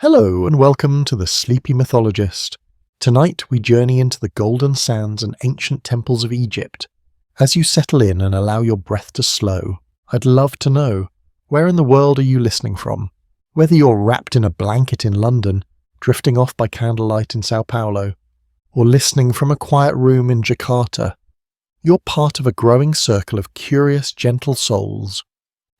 Hello and welcome to the Sleepy Mythologist. Tonight we journey into the golden sands and ancient temples of Egypt. As you settle in and allow your breath to slow, I'd love to know, where in the world are you listening from? Whether you're wrapped in a blanket in London, drifting off by candlelight in Sao Paulo, or listening from a quiet room in Jakarta, you're part of a growing circle of curious, gentle souls.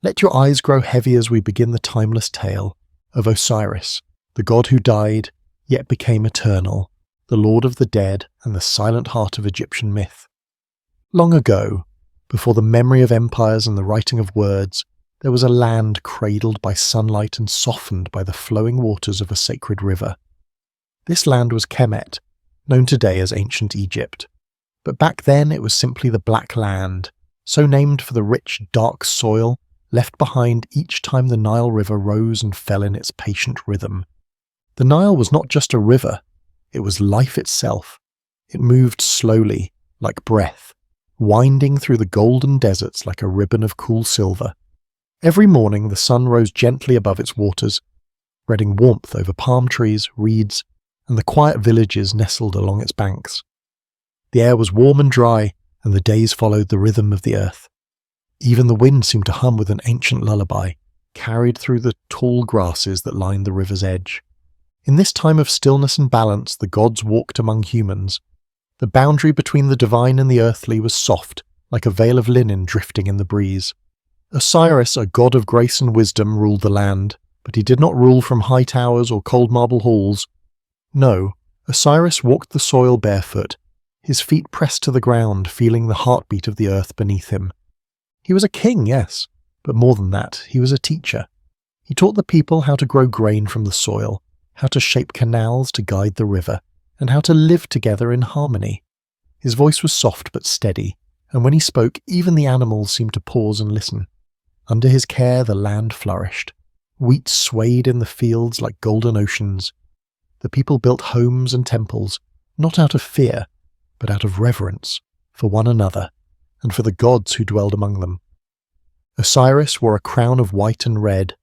Let your eyes grow heavy as we begin the timeless tale of Osiris, the god who died, yet became eternal, the lord of the dead and the silent heart of Egyptian myth. Long ago, before the memory of empires and the writing of words, there was a land cradled by sunlight and softened by the flowing waters of a sacred river. This land was Kemet, known today as ancient Egypt. But back then it was simply the Black Land, so named for the rich, dark soil left behind each time the Nile River rose and fell in its patient rhythm. The Nile was not just a river, it was life itself. It moved slowly, like breath, winding through the golden deserts like a ribbon of cool silver. Every morning the sun rose gently above its waters, spreading warmth over palm trees, reeds, and the quiet villages nestled along its banks. The air was warm and dry, and the days followed the rhythm of the earth. Even the wind seemed to hum with an ancient lullaby, carried through the tall grasses that lined the river's edge. In this time of stillness and balance, the gods walked among humans. The boundary between the divine and the earthly was soft, like a veil of linen drifting in the breeze. Osiris, a god of grace and wisdom, ruled the land, but he did not rule from high towers or cold marble halls. No, Osiris walked the soil barefoot, his feet pressed to the ground, feeling the heartbeat of the earth beneath him. He was a king, yes, but more than that, he was a teacher. He taught the people how to grow grain from the soil, how to shape canals to guide the river, and how to live together in harmony. His voice was soft but steady, and when he spoke, even the animals seemed to pause and listen. Under his care, the land flourished. Wheat swayed in the fields like golden oceans. The people built homes and temples, not out of fear, but out of reverence, for one another, and for the gods who dwelled among them. Osiris wore a crown of white and red,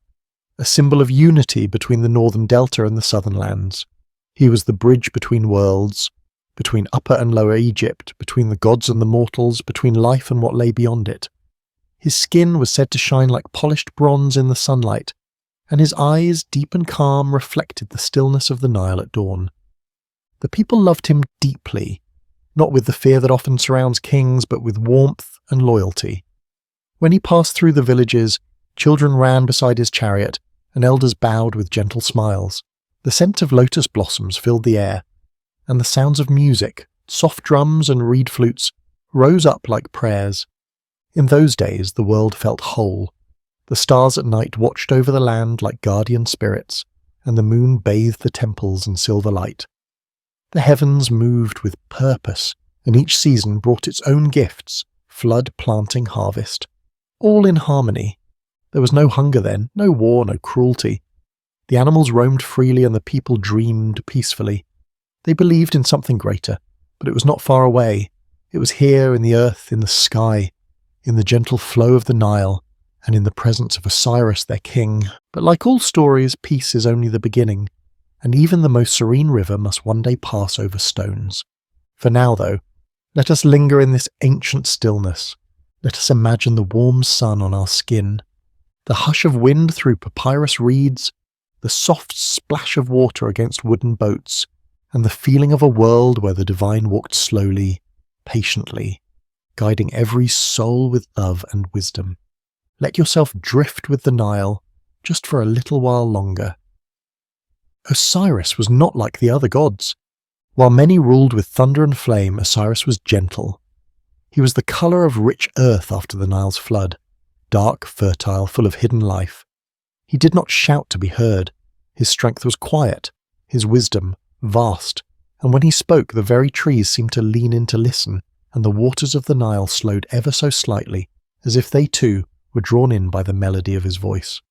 a symbol of unity between the northern delta and the southern lands. He was the bridge between worlds, between Upper and Lower Egypt, between the gods and the mortals, between life and what lay beyond it. His skin was said to shine like polished bronze in the sunlight, and his eyes, deep and calm, reflected the stillness of the Nile at dawn. The people loved him deeply, not with the fear that often surrounds kings, but with warmth and loyalty. When he passed through the villages, children ran beside his chariot, and elders bowed with gentle smiles. The scent of lotus blossoms filled the air, and the sounds of music, soft drums and reed flutes, rose up like prayers. In those days the world felt whole. The stars at night watched over the land like guardian spirits, and the moon bathed the temples in silver light. The heavens moved with purpose, and each season brought its own gifts, flood, planting, harvest, all in harmony. There was no hunger then, no war, no cruelty. The animals roamed freely and the people dreamed peacefully. They believed in something greater, but it was not far away. It was here in the earth, in the sky, in the gentle flow of the Nile, and in the presence of Osiris, their king. But like all stories, peace is only the beginning, and even the most serene river must one day pass over stones. For now, though, let us linger in this ancient stillness. Let us imagine the warm sun on our skin, the hush of wind through papyrus reeds, the soft splash of water against wooden boats, and the feeling of a world where the divine walked slowly, patiently, guiding every soul with love and wisdom. Let yourself drift with the Nile, just for a little while longer. Osiris was not like the other gods. While many ruled with thunder and flame, Osiris was gentle. He was the colour of rich earth after the Nile's flood, dark, fertile, full of hidden life. He did not shout to be heard. His strength was quiet, his wisdom vast, and when he spoke the very trees seemed to lean in to listen, and the waters of the Nile slowed ever so slightly, as if they too were drawn in by the melody of his voice.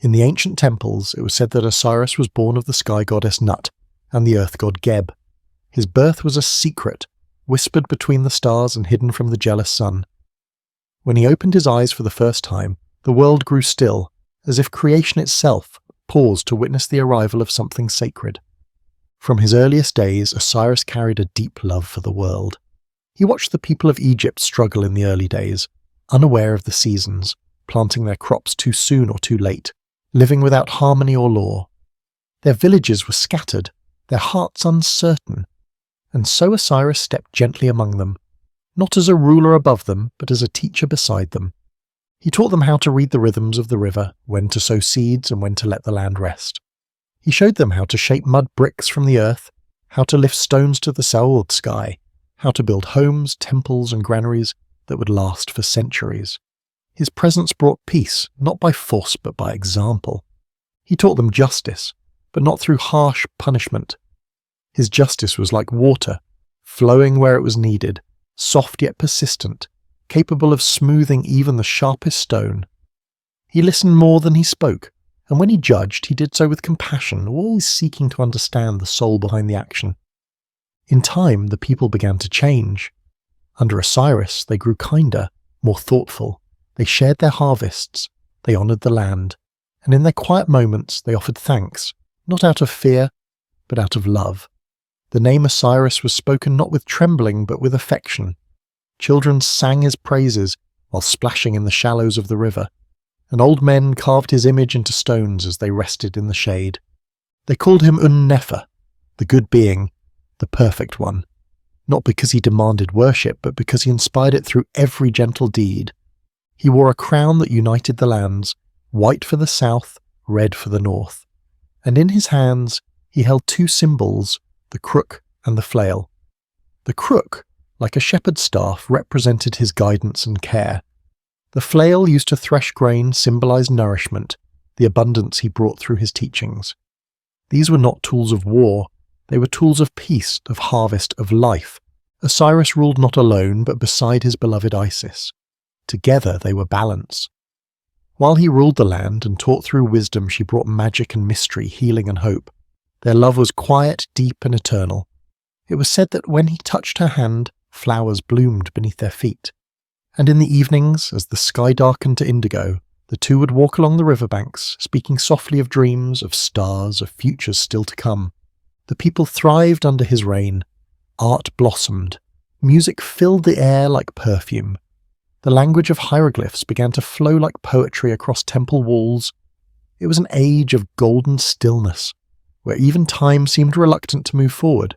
In the ancient temples it was said that Osiris was born of the sky goddess Nut and the earth god Geb. His birth was a secret, whispered between the stars and hidden from the jealous sun. When he opened his eyes for the first time, the world grew still, as if creation itself paused to witness the arrival of something sacred. From his earliest days, Osiris carried a deep love for the world. He watched the people of Egypt struggle in the early days, unaware of the seasons, planting their crops too soon or too late, living without harmony or law. Their villages were scattered, their hearts uncertain, and so Osiris stepped gently among them, not as a ruler above them, but as a teacher beside them. He taught them how to read the rhythms of the river, when to sow seeds and when to let the land rest. He showed them how to shape mud bricks from the earth, how to lift stones to the southward sky, how to build homes, temples, and granaries that would last for centuries. His presence brought peace, not by force but by example. He taught them justice, but not through harsh punishment. His justice was like water, flowing where it was needed, soft yet persistent, capable of smoothing even the sharpest stone. He listened more than he spoke, and when he judged, he did so with compassion, always seeking to understand the soul behind the action. In time, the people began to change. Under Osiris, they grew kinder, more thoughtful. They shared their harvests, they honoured the land, and in their quiet moments they offered thanks, not out of fear, but out of love. The name Osiris was spoken not with trembling, but with affection. Children sang his praises while splashing in the shallows of the river, and old men carved his image into stones as they rested in the shade. They called him Un-Nefer, the good being, the perfect one, not because he demanded worship, but because he inspired it through every gentle deed. He wore a crown that united the lands, white for the south, red for the north, and in his hands he held two symbols, the crook and the flail. The crook, like a shepherd's staff, represented his guidance and care. The flail, used to thresh grain, symbolized nourishment, the abundance he brought through his teachings. These were not tools of war, they were tools of peace, of harvest, of life. Osiris ruled not alone, but beside his beloved Isis. Together they were balance. While he ruled the land and taught through wisdom, she brought magic and mystery, healing and hope. Their love was quiet, deep, and eternal. It was said that when he touched her hand, flowers bloomed beneath their feet. And in the evenings, as the sky darkened to indigo, the two would walk along the riverbanks, speaking softly of dreams, of stars, of futures still to come. The people thrived under his reign. Art blossomed. Music filled the air like perfume. The language of hieroglyphs began to flow like poetry across temple walls. It was an age of golden stillness, where even time seemed reluctant to move forward.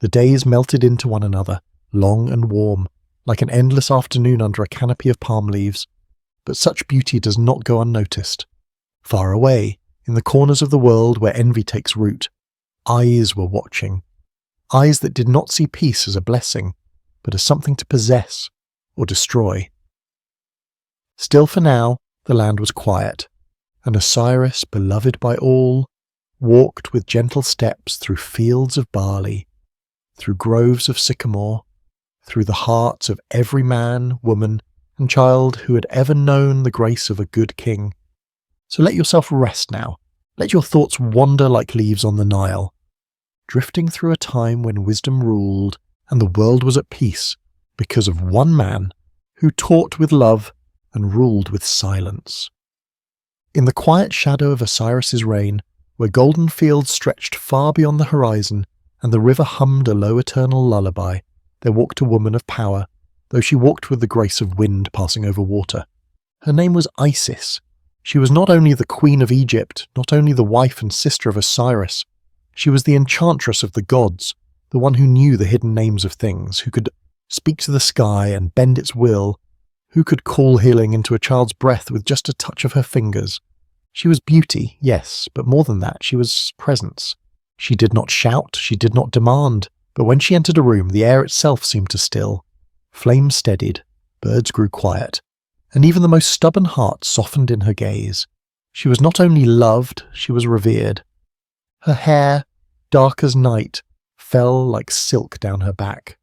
The days melted into one another, long and warm, like an endless afternoon under a canopy of palm leaves. But such beauty does not go unnoticed. Far away, in the corners of the world where envy takes root, eyes were watching. Eyes that did not see peace as a blessing, but as something to possess or destroy. Still for now, the land was quiet, and Osiris, beloved by all, walked with gentle steps through fields of barley, through groves of sycamore, through the hearts of every man, woman, and child who had ever known the grace of a good king. So let yourself rest now. Let your thoughts wander like leaves on the Nile, drifting through a time when wisdom ruled and the world was at peace because of one man who taught with love and ruled with silence. In the quiet shadow of Osiris's reign, where golden fields stretched far beyond the horizon and the river hummed a low eternal lullaby, there walked a woman of power, though she walked with the grace of wind passing over water. Her name was Isis. She was not only the queen of Egypt, not only the wife and sister of Osiris, she was the enchantress of the gods, the one who knew the hidden names of things, who could speak to the sky and bend its will, who could call healing into a child's breath with just a touch of her fingers. She was beauty, yes, but more than that, she was presence. She did not shout, she did not demand, but when she entered a room, the air itself seemed to still. Flames steadied, birds grew quiet, and even the most stubborn heart softened in her gaze. She was not only loved, she was revered. Her hair, dark as night, fell like silk down her back.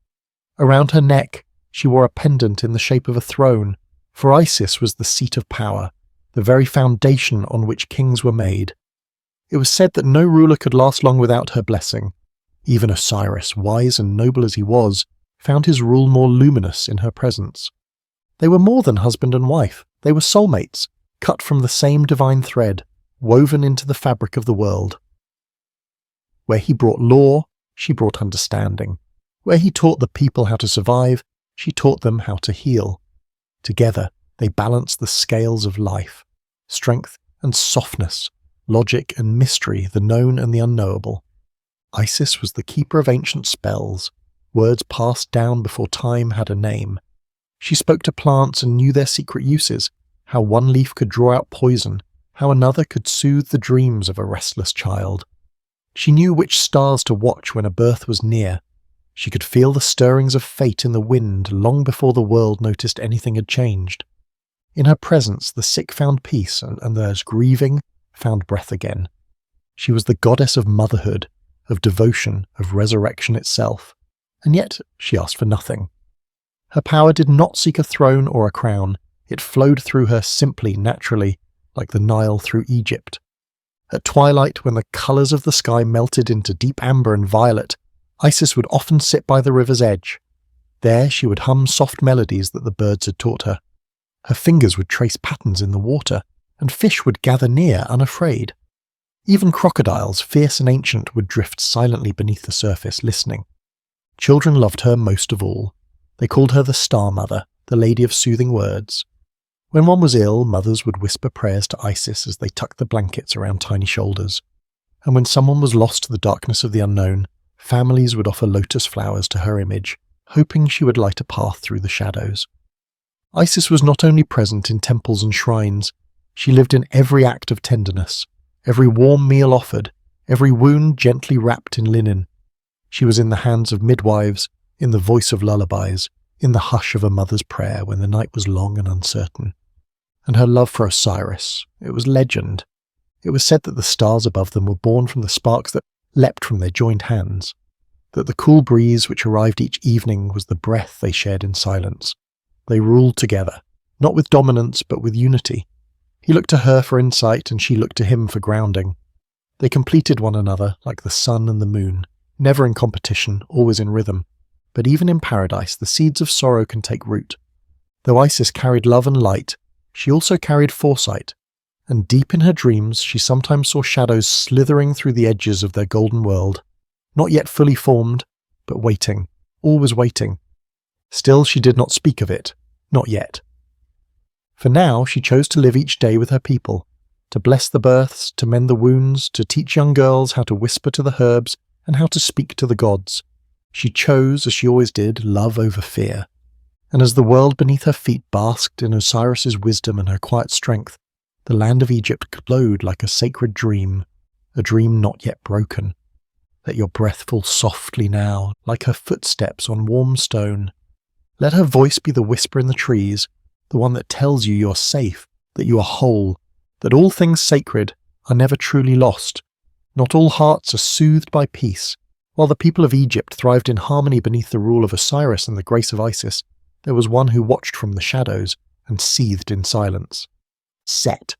Around her neck, she wore a pendant in the shape of a throne, for Isis was the seat of power, the very foundation on which kings were made. It was said that no ruler could last long without her blessing. Even Osiris, wise and noble as he was, found his rule more luminous in her presence. They were more than husband and wife. They were soulmates, cut from the same divine thread, woven into the fabric of the world. Where he brought law, she brought understanding. Where he taught the people how to survive, she taught them how to heal. Together, they balanced the scales of life, strength and softness, logic and mystery, the known and the unknowable. Isis was the keeper of ancient spells, words passed down before time had a name. She spoke to plants and knew their secret uses, how one leaf could draw out poison, how another could soothe the dreams of a restless child. She knew which stars to watch when a birth was near. She could feel the stirrings of fate in the wind long before the world noticed anything had changed. In her presence, the sick found peace, and those grieving found breath again. She was the goddess of motherhood, of devotion, of resurrection itself, and yet she asked for nothing. Her power did not seek a throne or a crown. It flowed through her simply, naturally, like the Nile through Egypt. At twilight, when the colours of the sky melted into deep amber and violet, Isis would often sit by the river's edge. There she would hum soft melodies that the birds had taught her. Her fingers would trace patterns in the water, and fish would gather near, unafraid. Even crocodiles, fierce and ancient, would drift silently beneath the surface, listening. Children loved her most of all. They called her the Star Mother, the Lady of Soothing Words. When one was ill, mothers would whisper prayers to Isis as they tucked the blankets around tiny shoulders. And when someone was lost to the darkness of the unknown, families would offer lotus flowers to her image, hoping she would light a path through the shadows. Isis was not only present in temples and shrines, she lived in every act of tenderness, every warm meal offered, every wound gently wrapped in linen. She was in the hands of midwives, in the voice of lullabies, in the hush of a mother's prayer when the night was long and uncertain. And her love for Osiris, it was legend. It was said that the stars above them were born from the sparks that leapt from their joined hands, that the cool breeze which arrived each evening was the breath they shared in silence. They ruled together, not with dominance but with unity. He looked to her for insight and she looked to him for grounding. They completed one another like the sun and the moon, never in competition, always in rhythm. But even in paradise, the seeds of sorrow can take root. Though Isis carried love and light, she also carried foresight, and deep in her dreams she sometimes saw shadows slithering through the edges of their golden world, not yet fully formed, but waiting, always waiting. Still she did not speak of it, not yet. For now she chose to live each day with her people, to bless the births, to mend the wounds, to teach young girls how to whisper to the herbs and how to speak to the gods. She chose, as she always did, love over fear. And as the world beneath her feet basked in Osiris's wisdom and her quiet strength, the land of Egypt glowed like a sacred dream, a dream not yet broken. Let your breath fall softly now, like her footsteps on warm stone. Let her voice be the whisper in the trees, the one that tells you you're safe, that you are whole, that all things sacred are never truly lost. Not all hearts are soothed by peace. While the people of Egypt thrived in harmony beneath the rule of Osiris and the grace of Isis, there was one who watched from the shadows and seethed in silence. Set.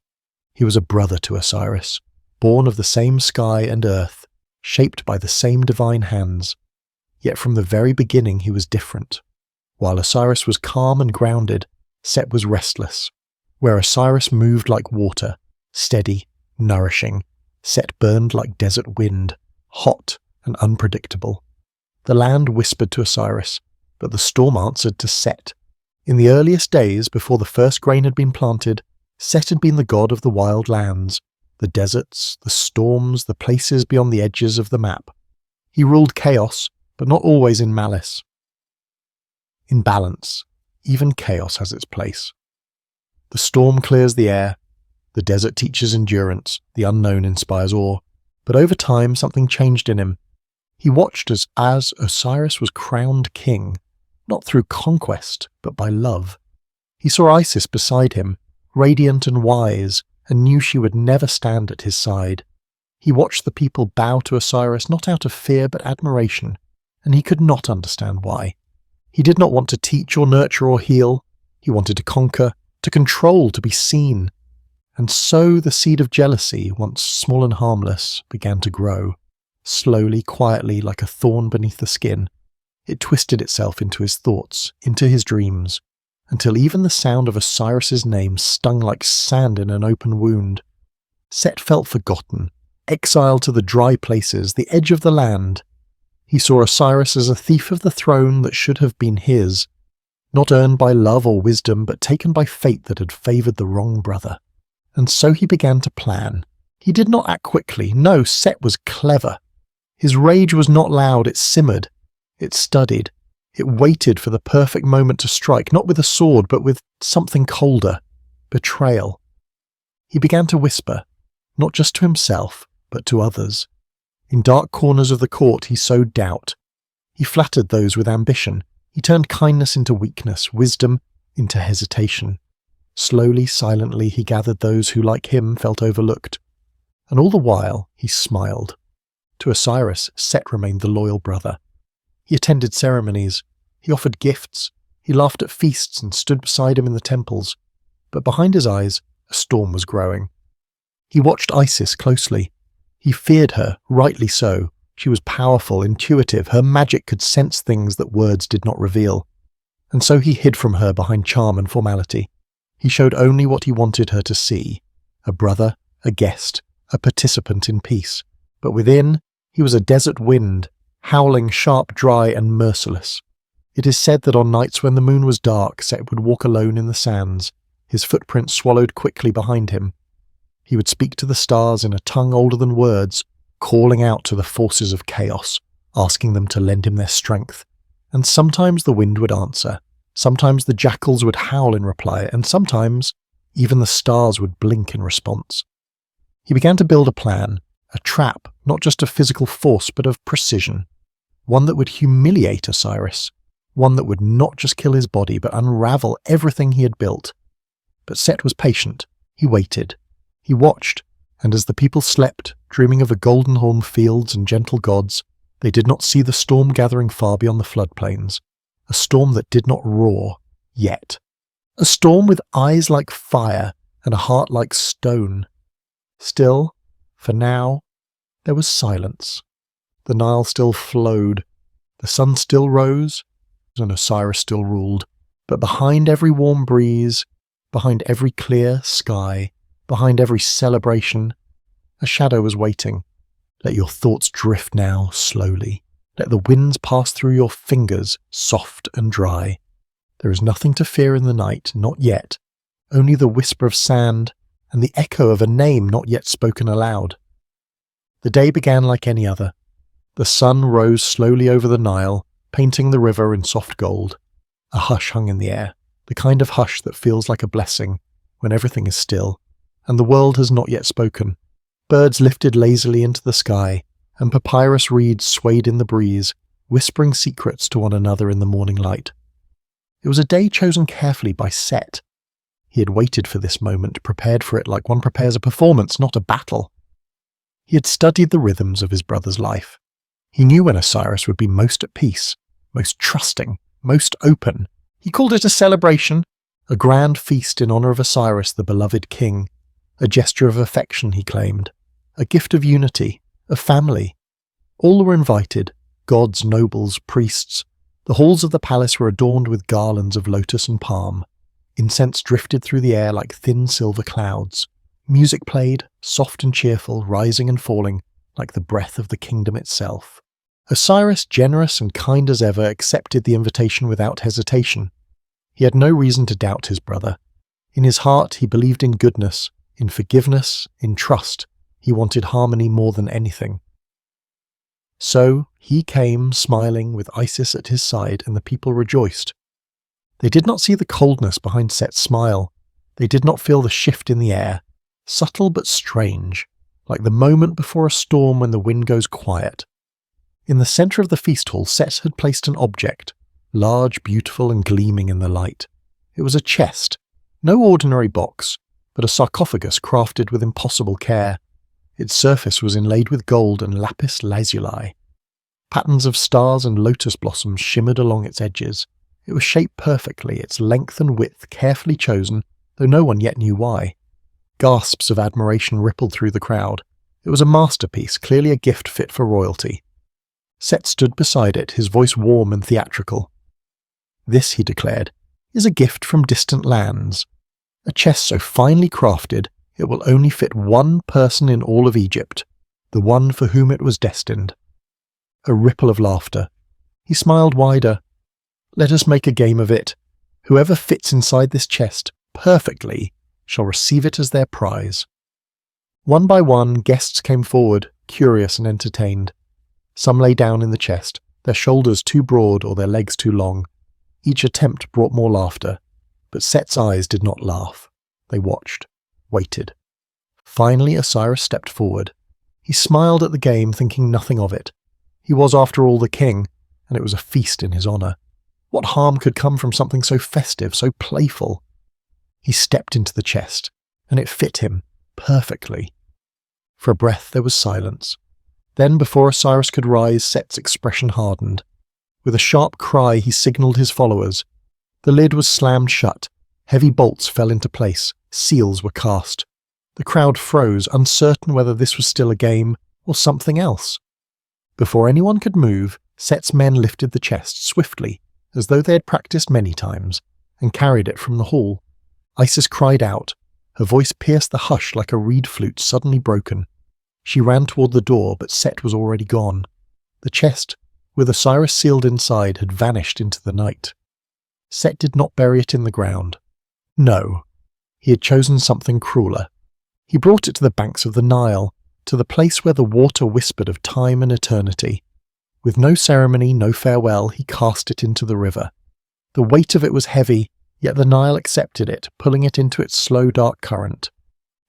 He was a brother to Osiris, born of the same sky and earth, shaped by the same divine hands. Yet from the very beginning he was different. While Osiris was calm and grounded, Set was restless. Where Osiris moved like water, steady, nourishing, Set burned like desert wind, hot and unpredictable. The land whispered to Osiris, but the storm answered to Set. In the earliest days, before the first grain had been planted, Set had been the god of the wild lands, the deserts, the storms, the places beyond the edges of the map. He ruled chaos, but not always in malice. In balance, even chaos has its place. The storm clears the air, the desert teaches endurance, the unknown inspires awe, but over time something changed in him. He watched as Osiris was crowned king, not through conquest, but by love. He saw Isis beside him, radiant and wise, and knew she would never stand at his side. He watched the people bow to Osiris not out of fear but admiration, and he could not understand why. He did not want to teach or nurture or heal. He wanted to conquer, to control, to be seen. And so the seed of jealousy, once small and harmless, began to grow. Slowly, quietly, like a thorn beneath the skin, it twisted itself into his thoughts, into his dreams, until even the sound of Osiris's name stung like sand in an open wound. Set felt forgotten, exiled to the dry places, the edge of the land. He saw Osiris as a thief of the throne that should have been his, not earned by love or wisdom, but taken by fate that had favoured the wrong brother. And so he began to plan. He did not act quickly. No, Set was clever. His rage was not loud, it simmered. It studied. It waited for the perfect moment to strike, not with a sword, but with something colder. Betrayal. He began to whisper, not just to himself, but to others. In dark corners of the court he sowed doubt. He flattered those with ambition. He turned kindness into weakness, wisdom into hesitation. Slowly, silently, he gathered those who, like him, felt overlooked. And all the while, he smiled. To Osiris, Set remained the loyal brother. He attended ceremonies. He offered gifts. He laughed at feasts and stood beside him in the temples. But behind his eyes, a storm was growing. He watched Isis closely. He feared her, rightly so. She was powerful, intuitive. Her magic could sense things that words did not reveal. And so he hid from her behind charm and formality. He showed only what he wanted her to see. A brother, a guest, a participant in peace. But within, he was a desert wind, howling, sharp, dry, and merciless. It is said that on nights when the moon was dark, Set would walk alone in the sands, his footprints swallowed quickly behind him. He would speak to the stars in a tongue older than words, calling out to the forces of chaos, asking them to lend him their strength. And sometimes the wind would answer, sometimes the jackals would howl in reply, and sometimes even the stars would blink in response. He began to build a plan, a trap, not just of physical force but of precision, one that would humiliate Osiris, one that would not just kill his body but unravel everything he had built. But Set was patient. He waited. He watched, and as the people slept, dreaming of the golden-horn fields and gentle gods, they did not see the storm gathering far beyond the floodplains, a storm that did not roar, yet. A storm with eyes like fire and a heart like stone. Still, for now, there was silence. The Nile still flowed, the sun still rose, and Osiris still ruled. But behind every warm breeze, behind every clear sky, behind every celebration, a shadow was waiting. Let your thoughts drift now, slowly. Let the winds pass through your fingers, soft and dry. There is nothing to fear in the night, not yet. Only the whisper of sand and the echo of a name not yet spoken aloud. The day began like any other. The sun rose slowly over the Nile, painting the river in soft gold. A hush hung in the air, the kind of hush that feels like a blessing when everything is still, and the world has not yet spoken. Birds lifted lazily into the sky, and papyrus reeds swayed in the breeze, whispering secrets to one another in the morning light. It was a day chosen carefully by Set. He had waited for this moment, prepared for it like one prepares a performance, not a battle. He had studied the rhythms of his brother's life. He knew when Osiris would be most at peace, most trusting, most open. He called it a celebration, a grand feast in honor of Osiris, the beloved king, a gesture of affection, he claimed, a gift of unity, of family. All were invited, gods, nobles, priests. The halls of the palace were adorned with garlands of lotus and palm. Incense drifted through the air like thin silver clouds. Music played, soft and cheerful, rising and falling, like the breath of the kingdom itself. Osiris, generous and kind as ever, accepted the invitation without hesitation. He had no reason to doubt his brother. In his heart he believed in goodness, in forgiveness, in trust. He wanted harmony more than anything. So he came, smiling, with Isis at his side, and the people rejoiced. They did not see the coldness behind Set's smile. They did not feel the shift in the air, subtle but strange, like the moment before a storm when the wind goes quiet. In the centre of the feast hall, Set had placed an object, large, beautiful, and gleaming in the light. It was a chest, no ordinary box, but a sarcophagus crafted with impossible care. Its surface was inlaid with gold and lapis lazuli. Patterns of stars and lotus blossoms shimmered along its edges. It was shaped perfectly, its length and width carefully chosen, though no one yet knew why. Gasps of admiration rippled through the crowd. It was a masterpiece, clearly a gift fit for royalty. Set stood beside it, his voice warm and theatrical. "This," he declared, "is a gift from distant lands. A chest so finely crafted, It will only fit one person in all of Egypt, the one for whom it was destined. A ripple of laughter. He smiled wider. Let us make a game of it. Whoever fits inside this chest perfectly shall receive it as their prize. One by one, guests came forward, curious and entertained. Some lay down in the chest, their shoulders too broad or their legs too long. Each attempt brought more laughter, but Set's eyes did not laugh. They watched, waited. Finally, Osiris stepped forward. He smiled at the game, thinking nothing of it. He was, after all, the king, and it was a feast in his honour. What harm could come from something so festive, so playful? He stepped into the chest, and it fit him perfectly. For a breath there was silence. Then, before Osiris could rise, Set's expression hardened. With a sharp cry he signalled his followers. The lid was slammed shut. Heavy bolts fell into place. Seals were cast. The crowd froze, uncertain whether this was still a game or something else. Before anyone could move, Set's men lifted the chest swiftly, as though they had practiced many times, and carried it from the hall. Isis cried out. Her voice pierced the hush like a reed flute suddenly broken. She ran toward the door, but Set was already gone. The chest, with Osiris sealed inside, had vanished into the night. Set did not bury it in the ground. No, he had chosen something crueler. He brought it to the banks of the Nile, to the place where the water whispered of time and eternity. With no ceremony, no farewell, he cast it into the river. The weight of it was heavy, yet the Nile accepted it, pulling it into its slow, dark current.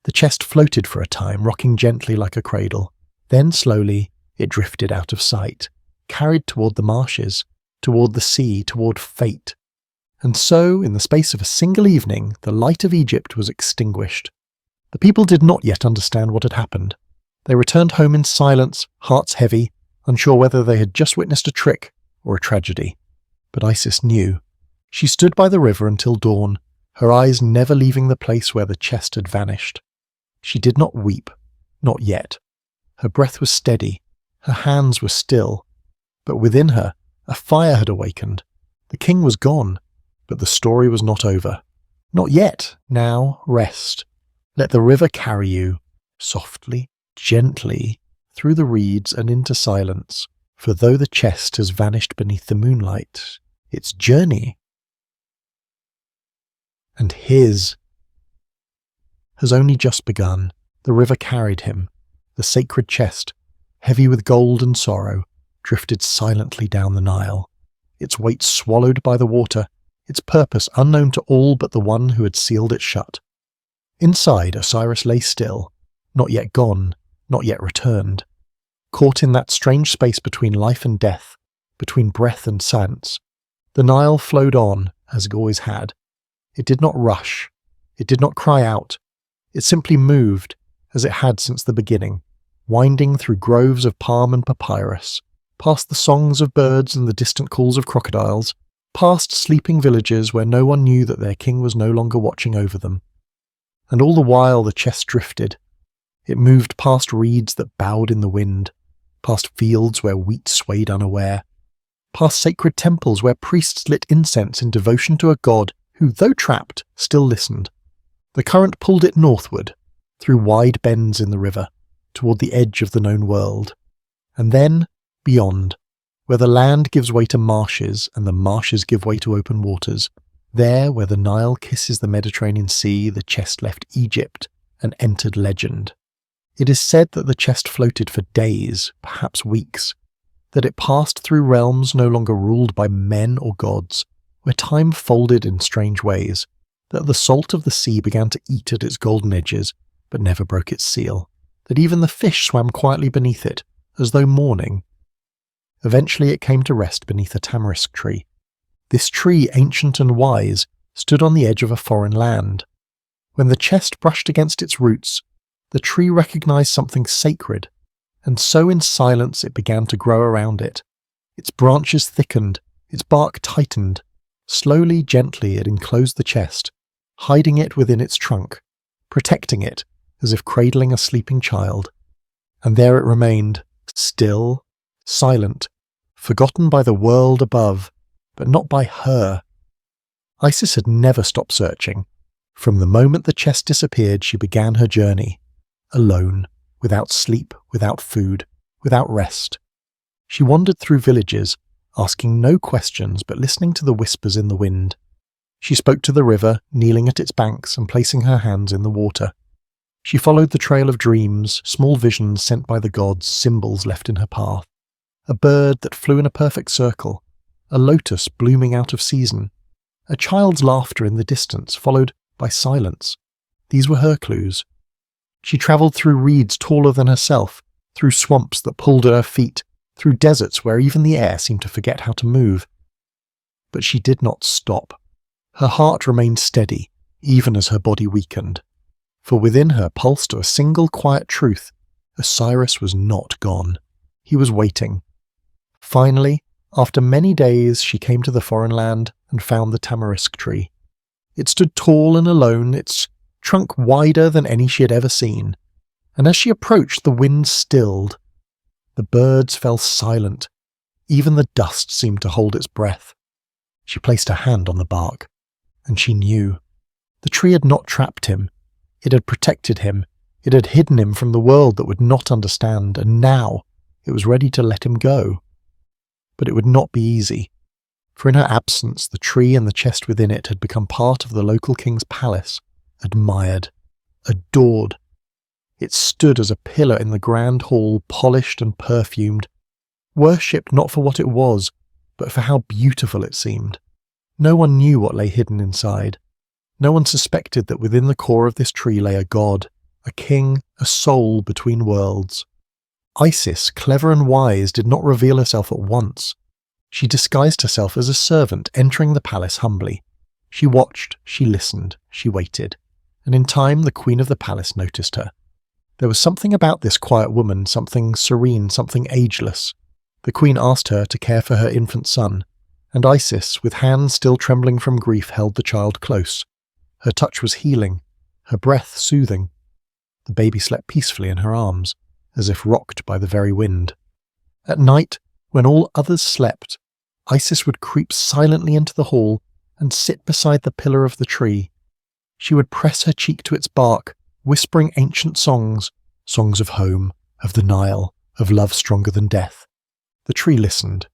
The chest floated for a time, rocking gently like a cradle. Then, slowly, it drifted out of sight, carried toward the marshes, toward the sea, toward fate. And so, in the space of a single evening, the light of Egypt was extinguished. The people did not yet understand what had happened. They returned home in silence, hearts heavy, unsure whether they had just witnessed a trick or a tragedy. But Isis knew. She stood by the river until dawn, her eyes never leaving the place where the chest had vanished. She did not weep, not yet. Her breath was steady, her hands were still. But within her, a fire had awakened. The king was gone, but the story was not over. Not yet. Now, rest. Let the river carry you, softly, gently, through the reeds and into silence, for though the chest has vanished beneath the moonlight, its journey, and his, has only just begun. The river carried him. The sacred chest, heavy with gold and sorrow, drifted silently down the Nile, its weight swallowed by the water, its purpose unknown to all but the one who had sealed it shut. Inside, Osiris lay still, not yet gone, not yet returned, caught in that strange space between life and death, between breath and silence. The Nile flowed on, as it always had. It did not rush. It did not cry out. It simply moved, as it had since the beginning, winding through groves of palm and papyrus, past the songs of birds and the distant calls of crocodiles, past sleeping villages where no one knew that their king was no longer watching over them. And all the while the chest drifted. It moved past reeds that bowed in the wind, past fields where wheat swayed unaware, past sacred temples where priests lit incense in devotion to a god who, though trapped, still listened. The current pulled it northward, through wide bends in the river, toward the edge of the known world. And then, beyond, where the land gives way to marshes and the marshes give way to open waters, there, where the Nile kisses the Mediterranean Sea, the chest left Egypt and entered legend. It is said that the chest floated for days, perhaps weeks, that it passed through realms no longer ruled by men or gods, where time folded in strange ways, that the salt of the sea began to eat at its golden edges, but never broke its seal, that even the fish swam quietly beneath it, as though mourning. Eventually it came to rest beneath a tamarisk tree. This tree, ancient and wise, stood on the edge of a foreign land. When the chest brushed against its roots, the tree recognized something sacred, and so in silence it began to grow around it. Its branches thickened, its bark tightened. Slowly, gently it enclosed the chest, hiding it within its trunk, protecting it as if cradling a sleeping child. And there it remained, still, silent, forgotten by the world above, but not by her. Isis had never stopped searching. From the moment the chest disappeared, she began her journey, alone, without sleep, without food, without rest. She wandered through villages, asking no questions but listening to the whispers in the wind. She spoke to the river, kneeling at its banks and placing her hands in the water. She followed the trail of dreams, small visions sent by the gods, symbols left in her path. A bird that flew in a perfect circle, a lotus blooming out of season, a child's laughter in the distance, followed by silence. These were her clues. She travelled through reeds taller than herself, through swamps that pulled at her feet, through deserts where even the air seemed to forget how to move. But she did not stop. Her heart remained steady, even as her body weakened. For within her pulsed a single quiet truth: Osiris was not gone. He was waiting. Finally, after many days, she came to the foreign land and found the tamarisk tree. It stood tall and alone, its trunk wider than any she had ever seen, and as she approached, the wind stilled. The birds fell silent. Even the dust seemed to hold its breath. She placed her hand on the bark, and she knew. The tree had not trapped him. It had protected him. It had hidden him from the world that would not understand, and now it was ready to let him go. But it would not be easy, for in her absence the tree and the chest within it had become part of the local king's palace, admired, adored. It stood as a pillar in the grand hall, polished and perfumed, worshipped not for what it was, but for how beautiful it seemed. No one knew what lay hidden inside. No one suspected that within the core of this tree lay a god, a king, a soul between worlds. Isis, clever and wise, did not reveal herself at once. She disguised herself as a servant, entering the palace humbly. She watched, she listened, she waited, and in time the queen of the palace noticed her. There was something about this quiet woman, something serene, something ageless. The queen asked her to care for her infant son, and Isis, with hands still trembling from grief, held the child close. Her touch was healing, her breath soothing. The baby slept peacefully in her arms, as if rocked by the very wind. At night, when all others slept, Isis would creep silently into the hall and sit beside the pillar of the tree. She would press her cheek to its bark, whispering ancient songs, songs of home, of the Nile, of love stronger than death. The tree listened,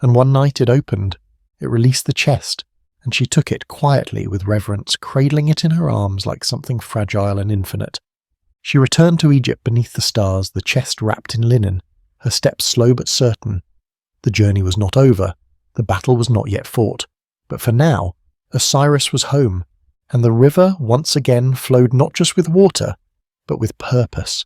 and one night it opened. It released the chest, and she took it quietly with reverence, cradling it in her arms like something fragile and infinite. She returned to Egypt beneath the stars, the chest wrapped in linen, her steps slow but certain. The journey was not over, the battle was not yet fought, but for now, Osiris was home, and the river once again flowed not just with water, but with purpose.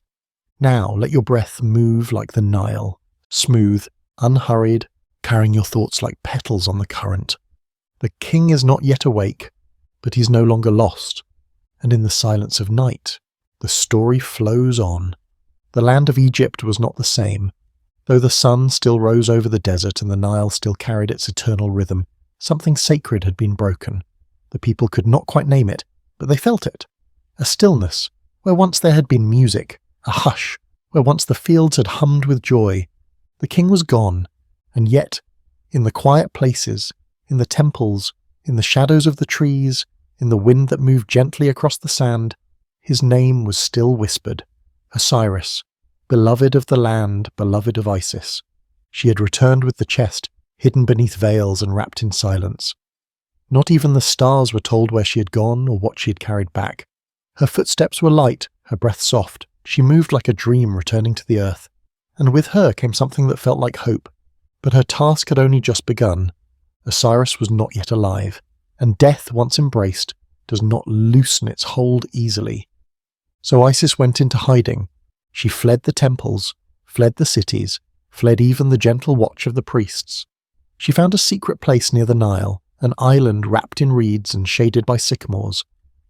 Now let your breath move like the Nile, smooth, unhurried, carrying your thoughts like petals on the current. The king is not yet awake, but he's no longer lost, and in the silence of night, the story flows on. The land of Egypt was not the same. Though the sun still rose over the desert and the Nile still carried its eternal rhythm, something sacred had been broken. The people could not quite name it, but they felt it. A stillness, where once there had been music, a hush, where once the fields had hummed with joy. The king was gone, and yet, in the quiet places, in the temples, in the shadows of the trees, in the wind that moved gently across the sand, his name was still whispered. Osiris, beloved of the land, beloved of Isis. She had returned with the chest, hidden beneath veils and wrapped in silence. Not even the stars were told where she had gone or what she had carried back. Her footsteps were light, her breath soft. She moved like a dream returning to the earth, and with her came something that felt like hope. But her task had only just begun. Osiris was not yet alive, and death, once embraced, does not loosen its hold easily. So Isis went into hiding. She fled the temples, fled the cities, fled even the gentle watch of the priests. She found a secret place near the Nile, an island wrapped in reeds and shaded by sycamores.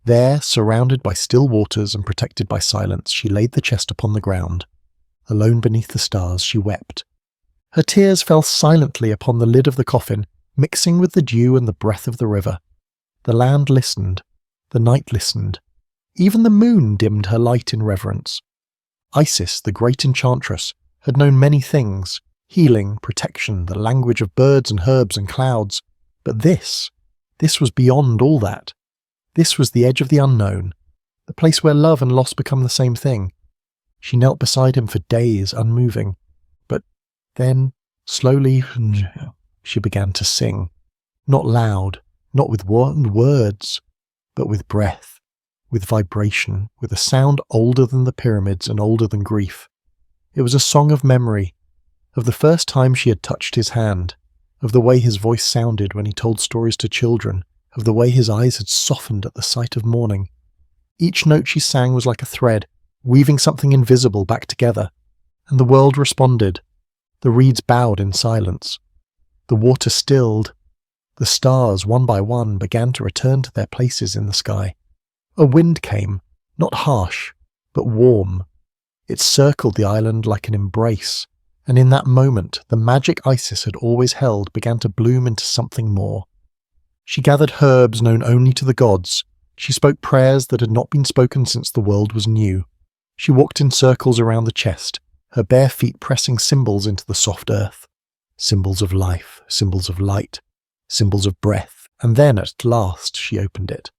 There, surrounded by still waters and protected by silence, she laid the chest upon the ground. Alone beneath the stars, she wept. Her tears fell silently upon the lid of the coffin, mixing with the dew and the breath of the river. The land listened. The night listened. Even the moon dimmed her light in reverence. Isis, the great enchantress, had known many things: healing, protection, the language of birds and herbs and clouds. But this was beyond all that. This was the edge of the unknown, the place where love and loss become the same thing. She knelt beside him for days, unmoving. But then, slowly, she began to sing. Not loud, not with words, but with breath, with vibration, with a sound older than the pyramids and older than grief. It was a song of memory, of the first time she had touched his hand, of the way his voice sounded when he told stories to children, of the way his eyes had softened at the sight of morning. Each note she sang was like a thread, weaving something invisible back together, and the world responded. The reeds bowed in silence. The water stilled. The stars, one by one, began to return to their places in the sky. A wind came, not harsh, but warm. It circled the island like an embrace, and in that moment the magic Isis had always held began to bloom into something more. She gathered herbs known only to the gods. She spoke prayers that had not been spoken since the world was new. She walked in circles around the chest, her bare feet pressing symbols into the soft earth. Symbols of life, symbols of light, symbols of breath, and then at last she opened it.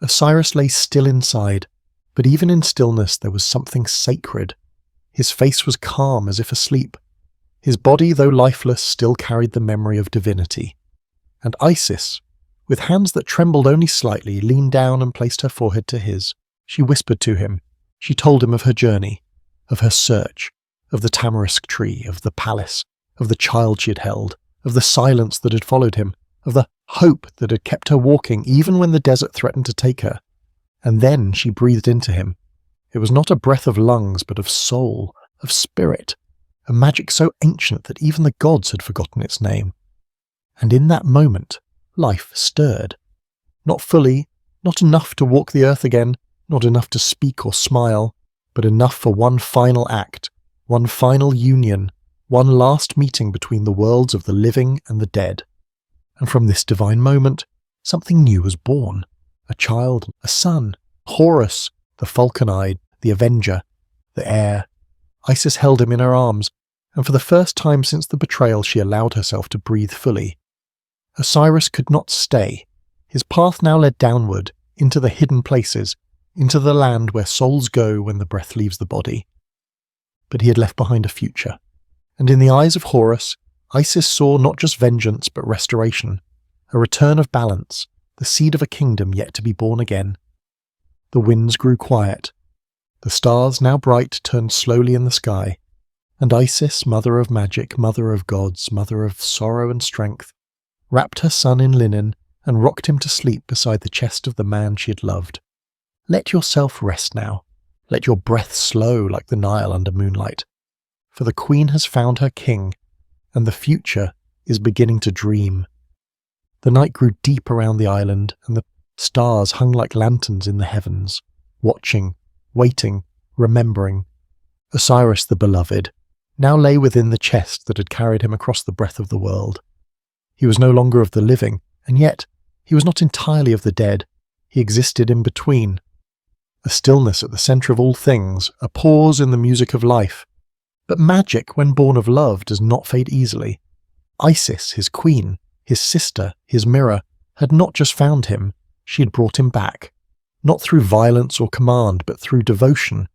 Osiris lay still inside, but even in stillness there was something sacred. His face was calm as if asleep. His body, though lifeless, still carried the memory of divinity. And Isis, with hands that trembled only slightly, leaned down and placed her forehead to his. She whispered to him. She told him of her journey, of her search, of the tamarisk tree, of the palace, of the child she had held, of the silence that had followed him, of the hope that had kept her walking even when the desert threatened to take her. And then she breathed into him. It was not a breath of lungs, but of soul, of spirit, a magic so ancient that even the gods had forgotten its name. And in that moment, life stirred. Not fully, not enough to walk the earth again, not enough to speak or smile, but enough for one final act, one final union, one last meeting between the worlds of the living and the dead. And from this divine moment, something new was born. A child, a son, Horus, the falcon-eyed, the avenger, the heir. Isis held him in her arms, and for the first time since the betrayal she allowed herself to breathe fully. Osiris could not stay. His path now led downward, into the hidden places, into the land where souls go when the breath leaves the body. But he had left behind a future, and in the eyes of Horus, Isis saw not just vengeance but restoration, a return of balance, the seed of a kingdom yet to be born again. The winds grew quiet. The stars, now bright, turned slowly in the sky, and Isis, mother of magic, mother of gods, mother of sorrow and strength, wrapped her son in linen and rocked him to sleep beside the chest of the man she had loved. Let yourself rest now. Let your breath slow like the Nile under moonlight. For the queen has found her king, and the future is beginning to dream. The night grew deep around the island, and the stars hung like lanterns in the heavens, watching, waiting, remembering. Osiris the beloved now lay within the chest that had carried him across the breadth of the world. He was no longer of the living, and yet he was not entirely of the dead. He existed in between. A stillness at the centre of all things, a pause in the music of life. But magic, when born of love, does not fade easily. Isis, his queen, his sister, his mirror, had not just found him, she had brought him back. Not through violence or command, but through devotion,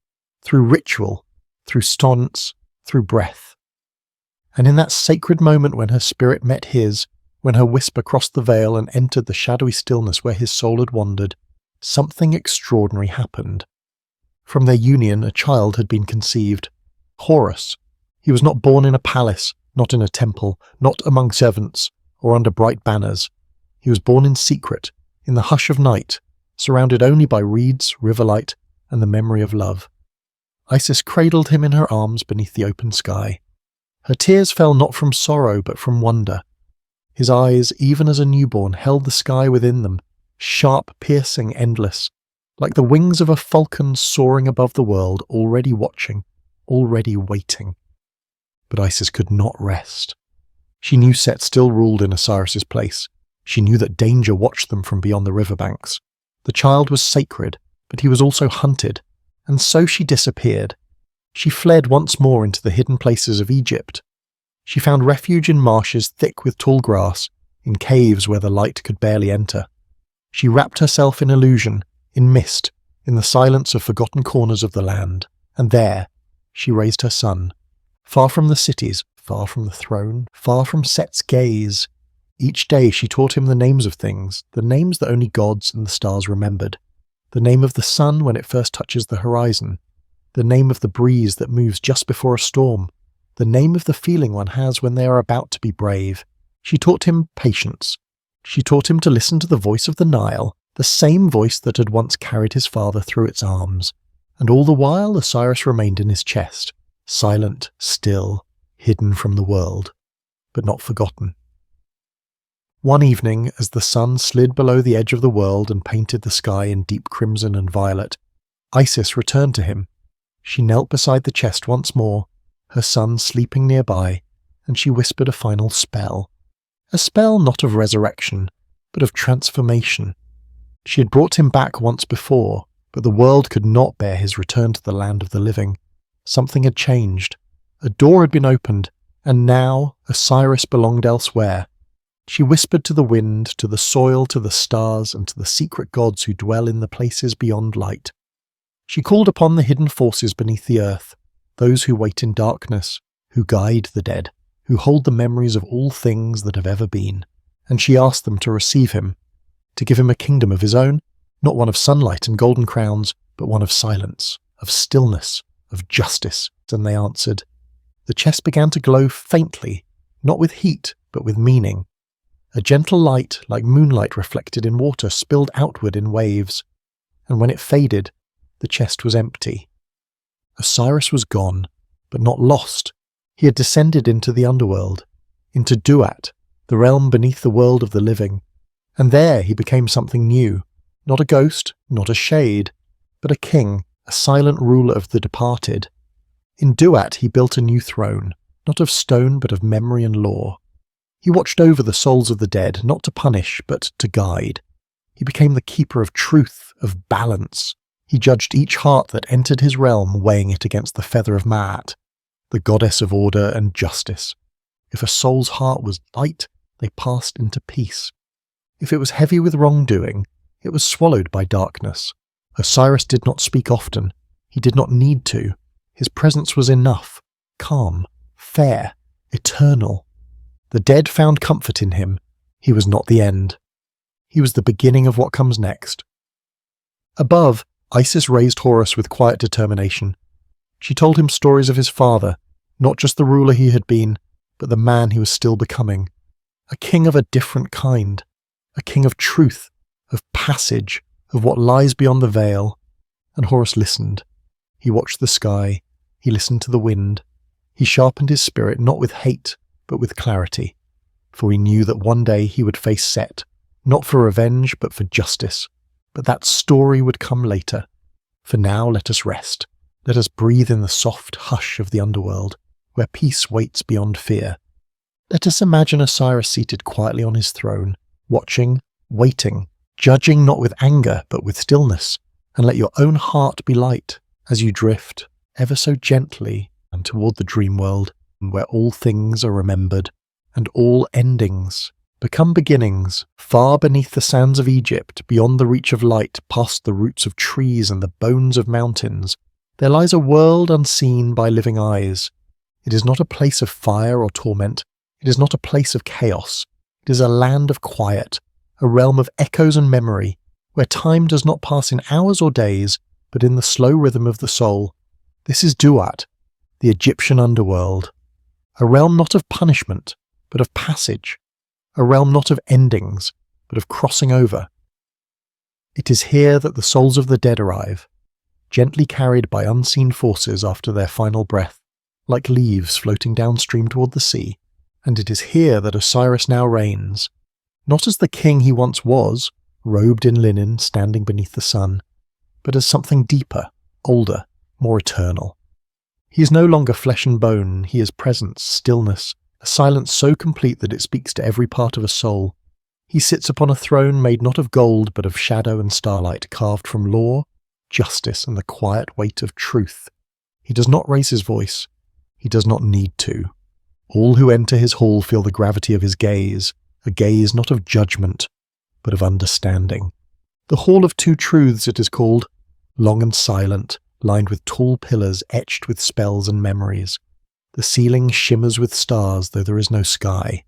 through ritual, through stance, through breath. And in that sacred moment when her spirit met his, when her whisper crossed the veil and entered the shadowy stillness where his soul had wandered, something extraordinary happened. From their union a child had been conceived. Horus. He was not born in a palace, not in a temple, not among servants, or under bright banners. He was born in secret, in the hush of night, surrounded only by reeds, riverlight, and the memory of love. Isis cradled him in her arms beneath the open sky. Her tears fell not from sorrow but from wonder. His eyes, even as a newborn, held the sky within them, sharp, piercing, endless, like the wings of a falcon soaring above the world, already watching, already waiting. But Isis could not rest. She knew Set still ruled in Osiris's place. She knew that danger watched them from beyond the riverbanks. The child was sacred, but he was also hunted, and so she disappeared. She fled once more into the hidden places of Egypt. She found refuge in marshes thick with tall grass, in caves where the light could barely enter. She wrapped herself in illusion, in mist, in the silence of forgotten corners of the land, and there she raised her son. Far from the cities, far from the throne, far from Set's gaze. Each day she taught him the names of things, the names that only gods and the stars remembered. The name of the sun when it first touches the horizon. The name of the breeze that moves just before a storm. The name of the feeling one has when they are about to be brave. She taught him patience. She taught him to listen to the voice of the Nile, the same voice that had once carried his father through its arms. And all the while Osiris remained in his chest, silent, still, hidden from the world, but not forgotten. One evening, as the sun slid below the edge of the world and painted the sky in deep crimson and violet, Isis returned to him. She knelt beside the chest once more, her son sleeping nearby, and she whispered a final spell. A spell not of resurrection, but of transformation. She had brought him back once before, but the world could not bear his return to the land of the living. Something had changed. A door had been opened, and now Osiris belonged elsewhere. She whispered to the wind, to the soil, to the stars, and to the secret gods who dwell in the places beyond light. She called upon the hidden forces beneath the earth, those who wait in darkness, who guide the dead, who hold the memories of all things that have ever been, and she asked them to receive him, to give him a kingdom of his own, not one of sunlight and golden crowns, but one of silence, of stillness, of justice. And they answered. The chest began to glow faintly, not with heat, but with meaning. A gentle light, like moonlight reflected in water, spilled outward in waves, and when it faded, the chest was empty. Osiris was gone, but not lost. He had descended into the underworld, into Duat, the realm beneath the world of the living, and there he became something new, not a ghost, not a shade, but a king, a silent ruler of the departed. In Duat he built a new throne, not of stone but of memory and lore. He watched over the souls of the dead, not to punish, but to guide. He became the keeper of truth, of balance. He judged each heart that entered his realm, weighing it against the feather of Ma'at, the goddess of order and justice. If a soul's heart was light, they passed into peace. If it was heavy with wrongdoing, it was swallowed by darkness. Osiris did not speak often. He did not need to. His presence was enough, calm, fair, eternal. The dead found comfort in him. He was not the end. He was the beginning of what comes next. Above, Isis raised Horus with quiet determination. She told him stories of his father, not just the ruler he had been, but the man he was still becoming. A king of a different kind. A king of truth, of passage, of what lies beyond the veil. And Horus listened. He watched the sky. He listened to the wind. He sharpened his spirit not with hate, but with clarity. For he knew that one day he would face Set, not for revenge, but for justice. But that story would come later. For now, let us rest. Let us breathe in the soft hush of the underworld, where peace waits beyond fear. Let us imagine Osiris seated quietly on his throne, watching, waiting, judging not with anger, but with stillness, and let your own heart be light as you drift, ever so gently, and toward the dream world, where all things are remembered, and all endings become beginnings, far beneath the sands of Egypt, beyond the reach of light, past the roots of trees and the bones of mountains. There lies a world unseen by living eyes. It is not a place of fire or torment. It is not a place of chaos. It is a land of quiet, a realm of echoes and memory, where time does not pass in hours or days, but in the slow rhythm of the soul. This is Duat, the Egyptian underworld. A realm not of punishment, but of passage. A realm not of endings, but of crossing over. It is here that the souls of the dead arrive, gently carried by unseen forces after their final breath, like leaves floating downstream toward the sea, and it is here that Osiris now reigns, not as the king he once was, robed in linen, standing beneath the sun, but as something deeper, older, more eternal. He is no longer flesh and bone, he is presence, stillness, a silence so complete that it speaks to every part of a soul. He sits upon a throne made not of gold but of shadow and starlight, carved from law, justice, and the quiet weight of truth. He does not raise his voice. He does not need to. All who enter his hall feel the gravity of his gaze, a gaze not of judgment, but of understanding. The Hall of Two Truths it is called, long and silent, lined with tall pillars etched with spells and memories. The ceiling shimmers with stars, though there is no sky.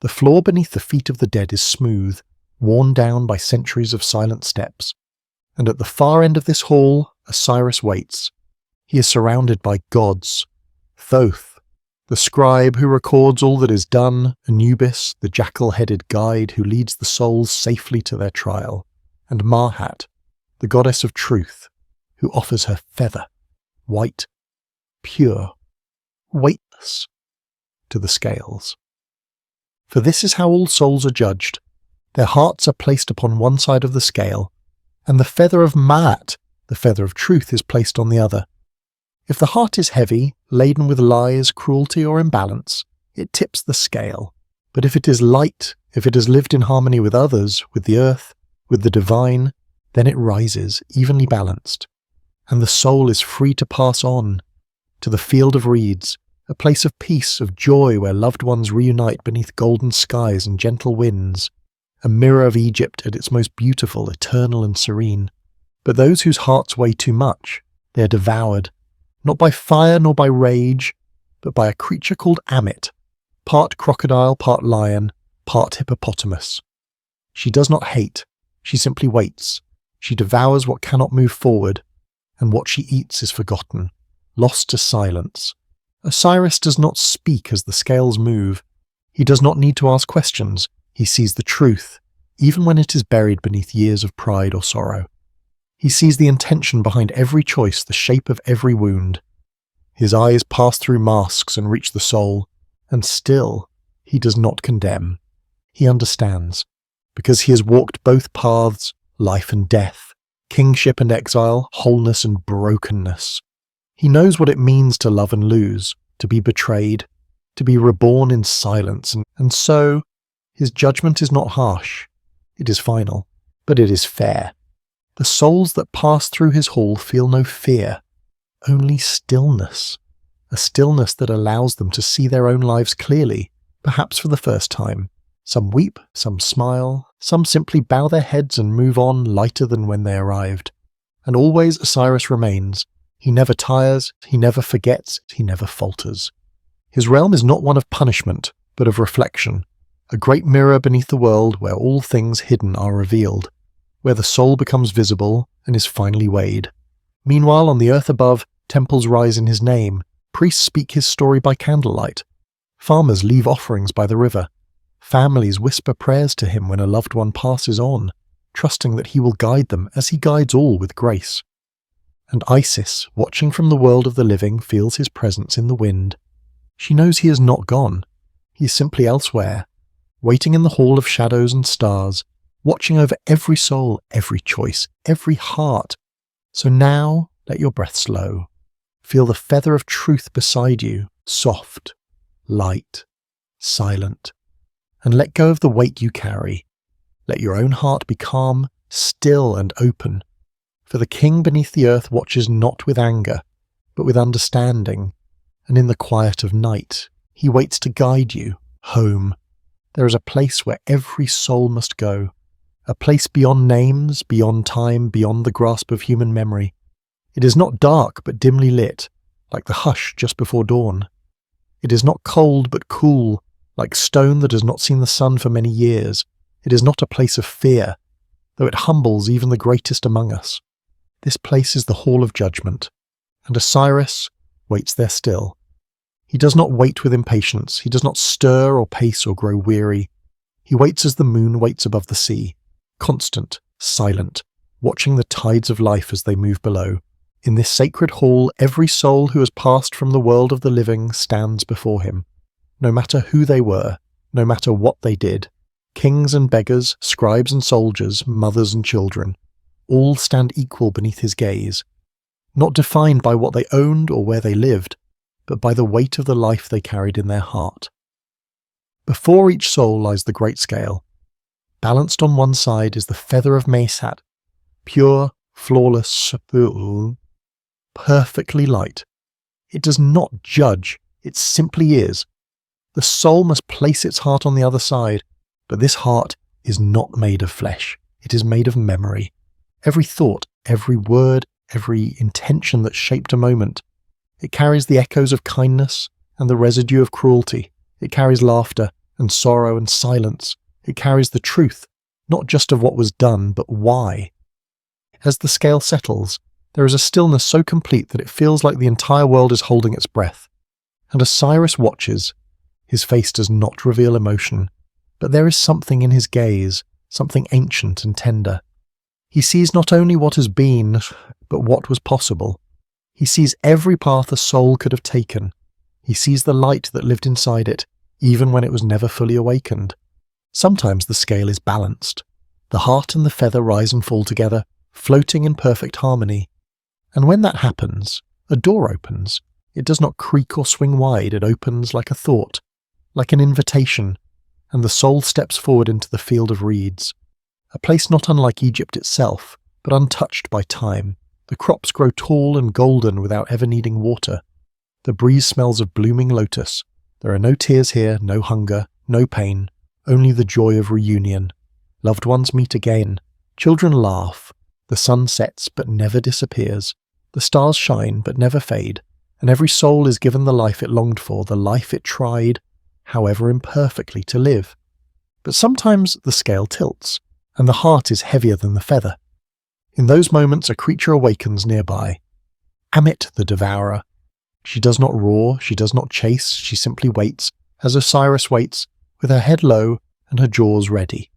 The floor beneath the feet of the dead is smooth, worn down by centuries of silent steps. And at the far end of this hall, Osiris waits. He is surrounded by gods. Thoth, the scribe who records all that is done, Anubis, the jackal-headed guide who leads the souls safely to their trial, and Marhat, the goddess of truth, who offers her feather, white, pure, weightless, to the scales. For this is how all souls are judged. Their hearts are placed upon one side of the scale, and the feather of Ma'at, the feather of truth, is placed on the other. If the heart is heavy, laden with lies, cruelty, or imbalance, it tips the scale. But if it is light, if it has lived in harmony with others, with the earth, with the divine, then it rises, evenly balanced, and the soul is free to pass on, to the field of reeds, a place of peace, of joy where loved ones reunite beneath golden skies and gentle winds, a mirror of Egypt at its most beautiful, eternal and serene. But those whose hearts weigh too much, they are devoured, not by fire nor by rage, but by a creature called Amit, part crocodile, part lion, part hippopotamus. She does not hate, she simply waits. She devours what cannot move forward, and what she eats is forgotten, lost to silence. Osiris does not speak as the scales move. He does not need to ask questions. He sees the truth, even when it is buried beneath years of pride or sorrow. He sees the intention behind every choice, the shape of every wound. His eyes pass through masks and reach the soul, and still he does not condemn. He understands, because he has walked both paths, life and death, kingship and exile, wholeness and brokenness. He knows what it means to love and lose, to be betrayed, to be reborn in silence, and so his judgment is not harsh. It is final, but it is fair. The souls that pass through his hall feel no fear, only stillness, a stillness that allows them to see their own lives clearly, perhaps for the first time. Some weep, some smile, some simply bow their heads and move on lighter than when they arrived. And always Osiris remains. He never tires, he never forgets, he never falters. His realm is not one of punishment, but of reflection, a great mirror beneath the world where all things hidden are revealed, where the soul becomes visible and is finally weighed. Meanwhile, on the earth above, temples rise in his name, priests speak his story by candlelight, farmers leave offerings by the river, families whisper prayers to him when a loved one passes on, trusting that he will guide them as he guides all with grace. And Isis, watching from the world of the living, feels his presence in the wind. She knows he is not gone. He is simply elsewhere, waiting in the hall of shadows and stars, watching over every soul, every choice, every heart. So now, let your breath slow. Feel the feather of truth beside you, soft, light, silent, and let go of the weight you carry. Let your own heart be calm, still and open. For the king beneath the earth watches not with anger, but with understanding, and in the quiet of night, he waits to guide you home. There is a place where every soul must go, a place beyond names, beyond time, beyond the grasp of human memory. It is not dark but dimly lit, like the hush just before dawn. It is not cold but cool, like stone that has not seen the sun for many years. It is not a place of fear, though it humbles even the greatest among us. This place is the hall of judgment, and Osiris waits there still. He does not wait with impatience. He does not stir or pace or grow weary. He waits as the moon waits above the sea, constant, silent, watching the tides of life as they move below. In this sacred hall, every soul who has passed from the world of the living stands before him, no matter who they were, no matter what they did. Kings and beggars, scribes and soldiers, mothers and children, all stand equal beneath his gaze, not defined by what they owned or where they lived, but by the weight of the life they carried in their heart. Before each soul lies the great scale. Balanced on one side is the feather of Mesat, pure, flawless, perfectly light. It does not judge, it simply is. The soul must place its heart on the other side, but this heart is not made of flesh, it is made of memory. Every thought, every word, every intention that shaped a moment. It carries the echoes of kindness and the residue of cruelty. It carries laughter and sorrow and silence. It carries the truth, not just of what was done, but why. As the scale settles, there is a stillness so complete that it feels like the entire world is holding its breath. And Osiris watches. His face does not reveal emotion, but there is something in his gaze, something ancient and tender. He sees not only what has been, but what was possible. He sees every path a soul could have taken. He sees the light that lived inside it, even when it was never fully awakened. Sometimes the scale is balanced. The heart and the feather rise and fall together, floating in perfect harmony. And when that happens, a door opens. It does not creak or swing wide, it opens like a thought, like an invitation, and the soul steps forward into the field of reeds. A place not unlike Egypt itself, but untouched by time. The crops grow tall and golden without ever needing water. The breeze smells of blooming lotus. There are no tears here, no hunger, no pain, only the joy of reunion. Loved ones meet again. Children laugh. The sun sets but never disappears. The stars shine but never fade. And every soul is given the life it longed for, the life it tried, however imperfectly, to live. But sometimes the scale tilts, and the heart is heavier than the feather. In those moments a creature awakens nearby. Amit the devourer. She does not roar, she does not chase, she simply waits, as Osiris waits, with her head low and her jaws ready.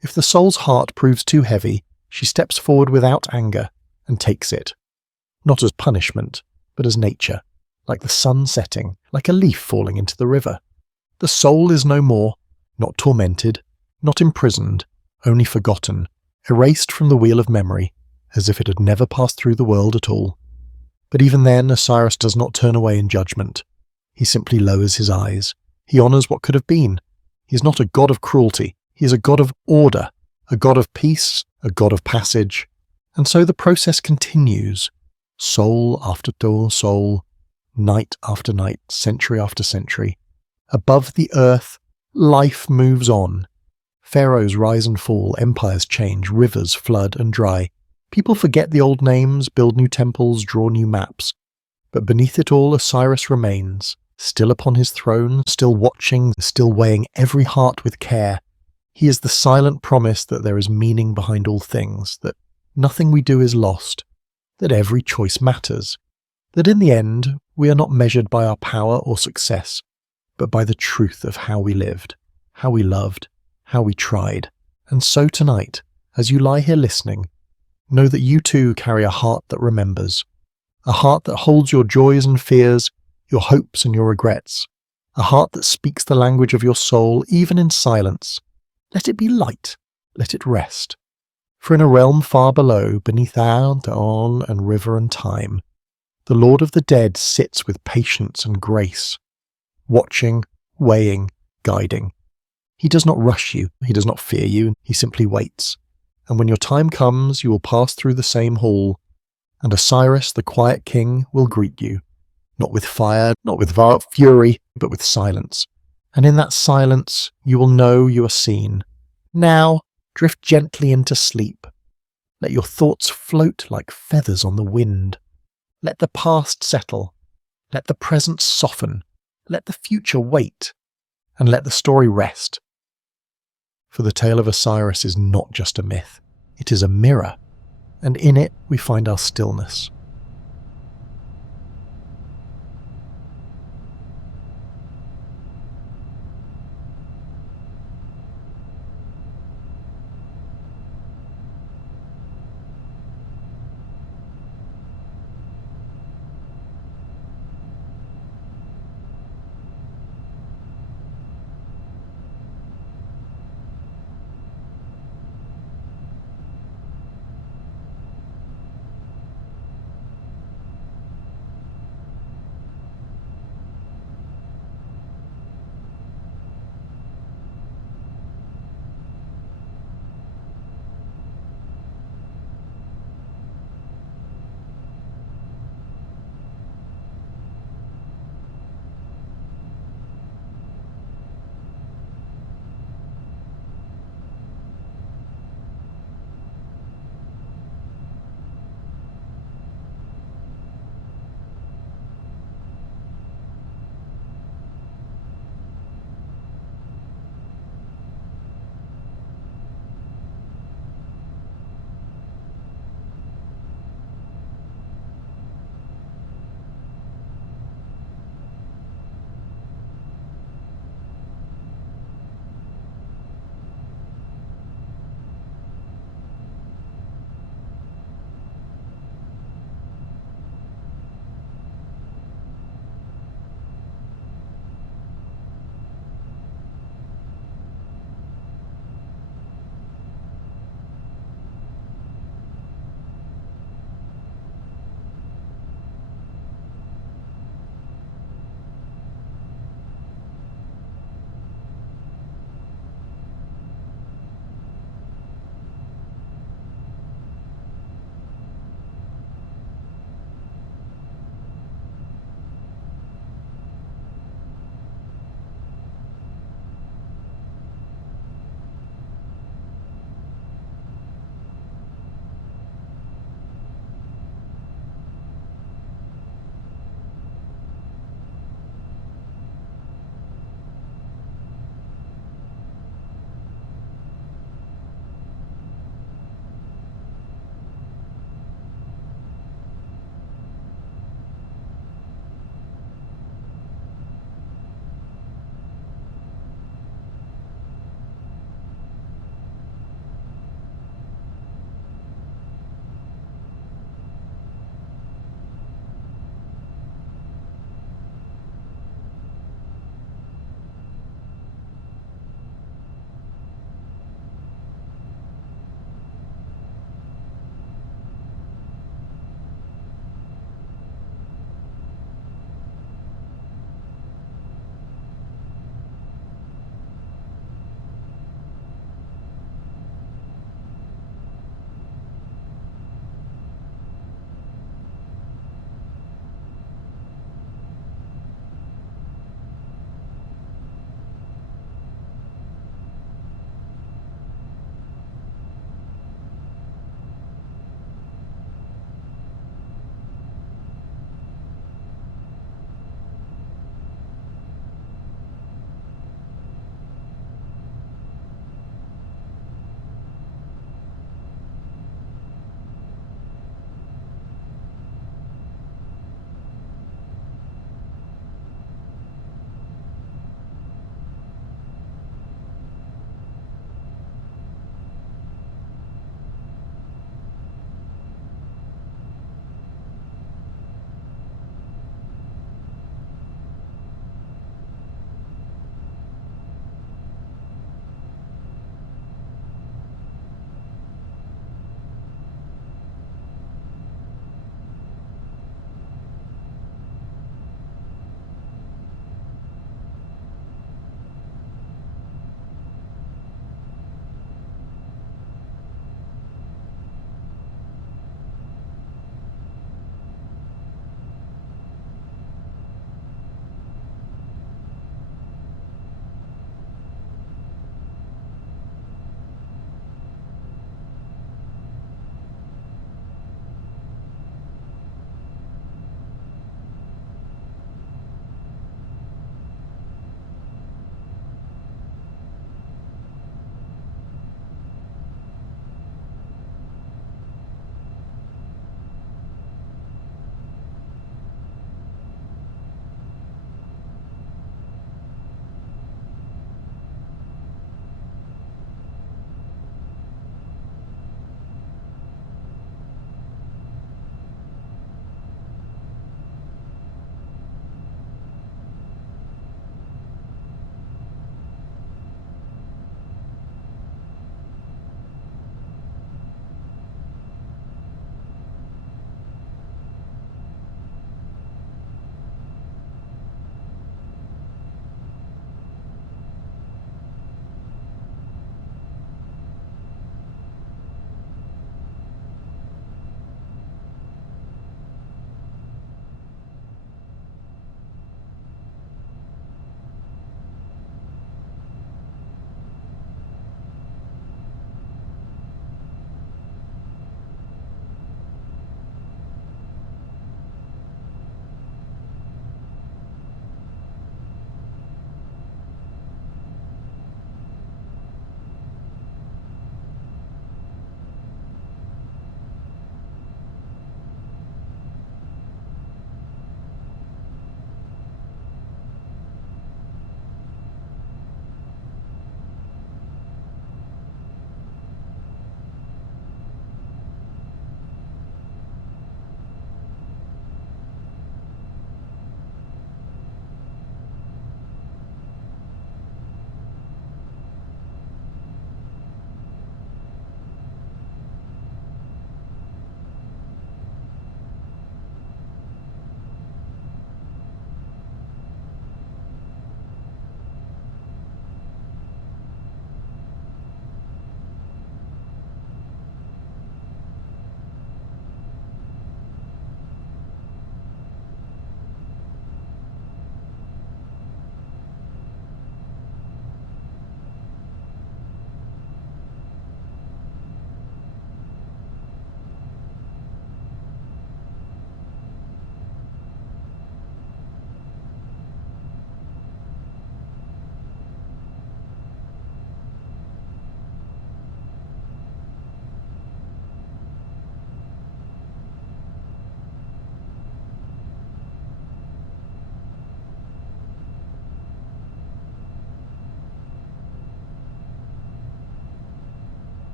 If the soul's heart proves too heavy, she steps forward without anger and takes it. Not as punishment, but as nature, like the sun setting, like a leaf falling into the river. The soul is no more, not tormented, not imprisoned, only forgotten, erased from the wheel of memory, as if it had never passed through the world at all. But even then Osiris does not turn away in judgment. He simply lowers his eyes. He honours what could have been. He is not a god of cruelty. He is a god of order, a god of peace, a god of passage. And so the process continues. Soul after soul, night after night, century after century. Above the earth, life moves on. Pharaohs rise and fall, empires change, rivers flood and dry. People forget the old names, build new temples, draw new maps. But beneath it all, Osiris remains, still upon his throne, still watching, still weighing every heart with care. He is the silent promise that there is meaning behind all things, that nothing we do is lost, that every choice matters, that in the end we are not measured by our power or success, but by the truth of how we lived, how we loved, how we tried. And so tonight, as you lie here listening, know that you too carry a heart that remembers, a heart that holds your joys and fears, your hopes and your regrets, a heart that speaks the language of your soul even in silence. Let it be light, let it rest. For in a realm far below, beneath Dawn and river and time, the Lord of the dead sits with patience and grace, watching, weighing, guiding. He does not rush you, he does not fear you, he simply waits. And when your time comes, you will pass through the same hall, and Osiris, the quiet king, will greet you, not with fire, not with fury, but with silence. And in that silence, you will know you are seen. Now, drift gently into sleep. Let your thoughts float like feathers on the wind. Let the past settle. Let the present soften. Let the future wait. And let the story rest. For the tale of Osiris is not just a myth. It is a mirror, and in it we find our stillness.